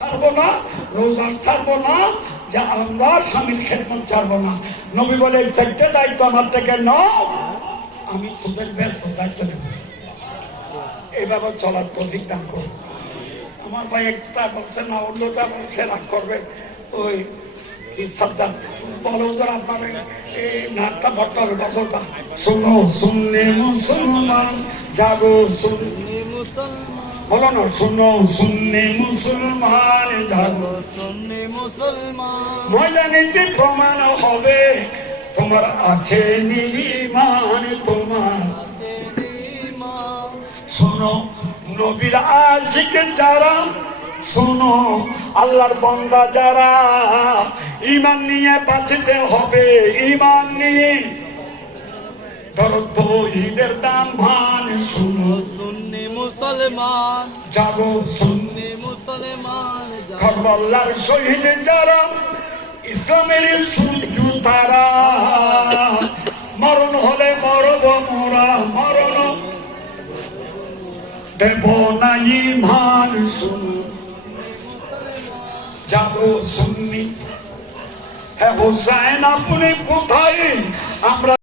ছাড়বো না রোজা ছাড়বো না, যে আমরা স্বামীর খেদমত ছাড়বো না। নবী বলে চারটে দায়িত্ব আমার থেকে নাও, আমি তোদের ব্যস্ত দায়িত্ব নেব এইভাবে চলার তো দান করব আমার ভাই একটা বলছে, না অন্যটা বলছে, রাগ করবে। ওই কি আপনার এই নাকটা ভরতে হবে গজলটা শুনো শুনলে মুসলমান, জাগো, শুন। বলো না শুনো শুনলে মুসলমান জাগো সুন্নি মুসলমান। ময়দানিতে প্রমাণ হবে তোমার আছে নিমান তোমার। শোনো নবীর আশিকে যারা শোনো আল্লাহর বন্দা যারা ইমান নিয়ে বাঁচিতে হবে ইমান নিয়ে। ধরো তো ঈদের দাম ভান শুনো। সুন্নি মুসলমান। যাব সুন্নি মুসলমান খরবাল্লার শহীদ যারা ইসলামের সূর্য তারা মরণ হলে মরব মোরা মরণ। দেব না ইমান শুন যাব শুননি হ্যাঁ হোসাইন আপনি কোথায়? আমরা